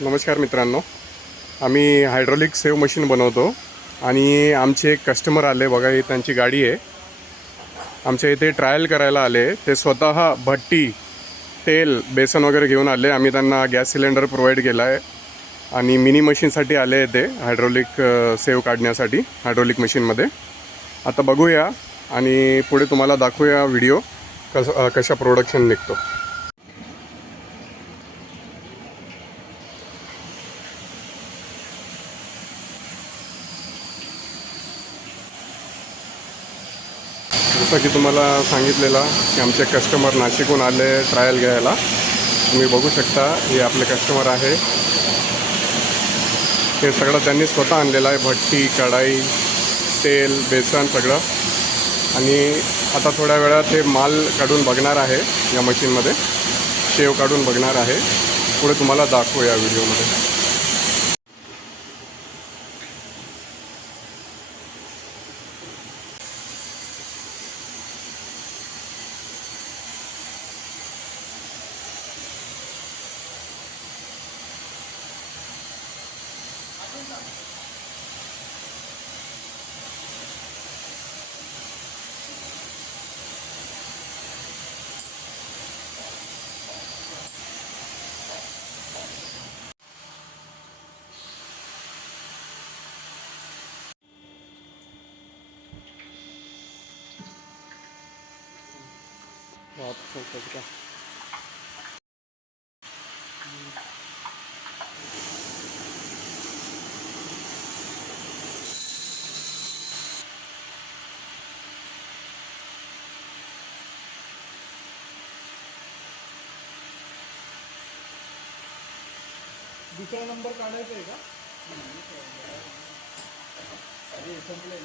नमस्कार मित्रांनो, आम्ही हायड्रॉलिक सेव मशीन बनवतो आणि आमचे एक कस्टमर आले बघा. ही त्यांची गाडी आहे. आमच्या इथे ट्रायल करायला आले. ते स्वतः भट्टी, तेल, बेसन वगैरे घेऊन आले. आम्ही त्यांना गॅस सिलेंडर प्रोव्हाइड केला आहे आणि मिनी मशीनसाठी आले ते हायड्रॉलिक सेव काढण्यासाठी हायड्रॉलिक मशीनमध्ये. आता बघूया आणि पुढे तुम्हाला दाखवूया व्हिडिओ कशा प्रोडक्शन निघतो. जसं की तुम्हाला सांगितलेलं की आमचे कस्टमर नाशिकहून आले ट्रायल घ्यायला. तुम्ही बघू शकता, हे आपले कस्टमर आहे. हे सगळं त्यांनी स्वतः आणलेलं आहे. भट्टी, कढाई, तेल, बेसन सगळं. आणि आता थोड्या वेळात हे माल काढून बघणार आहे या मशीनमध्ये, शेव काढून बघणार आहे. पुढे तुम्हाला दाखवू या व्हिडिओमध्ये. दुसरा नंबर काढायचा आहे का? अरे संपले.